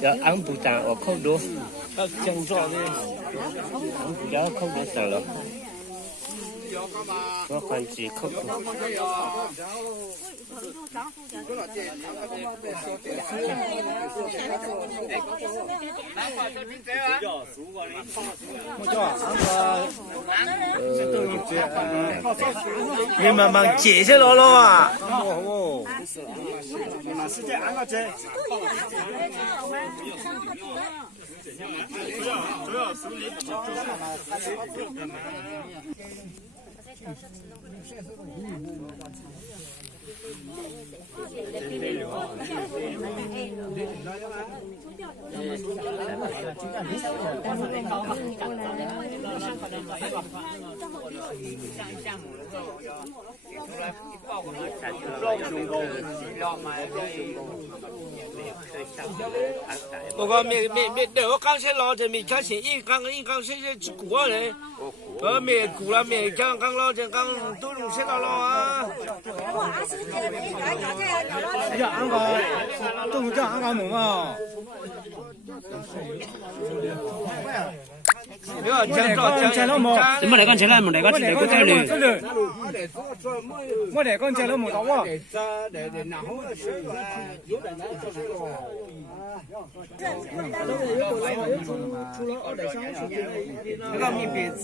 giờ ăn bù tàn ở không đủ các chân cho đi ăn bù giá không đủ sẵn lắm có khoan chỉ không đủ你慢慢解下来了啊！我讲没，我刚才老这没看见，一刚现在去过嘞，没过了没，刚老这刚都弄些了啊。呀，俺个都叫俺个弄啊。么来讲起来，么来讲起来，不带了。我来讲起来没到啊。那个米别子，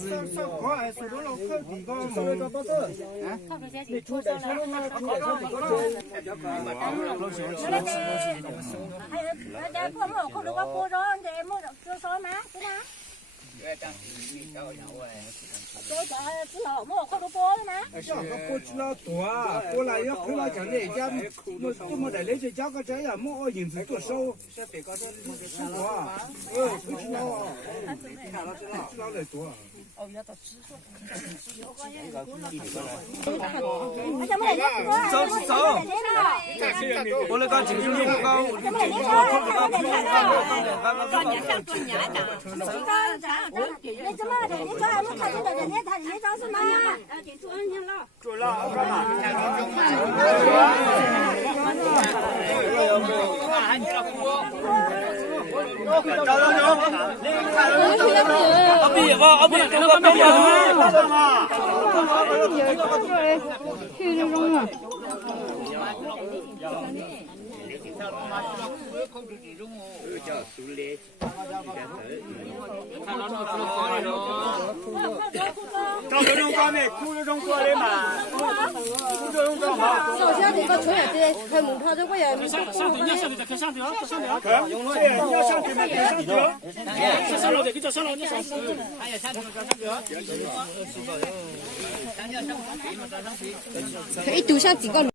像个波去了多啊，过来要看了讲这家，这么的那些家个这样，莫银子多少，是多，不知道啊，知道来多啊。走，我那个情绪不高，你怎么的？你叫俺们看见的人家他你找什么？住安静了。住了，干嘛？到这种方面，哭这种过来嘛，哭这种干嘛？首先这个村儿的开门票这个也。上头，你要上头再开上头啊，上头啊。你要上去吗？上去。上楼的，给叫上楼，你上。还有上头上去。可以丢下几个。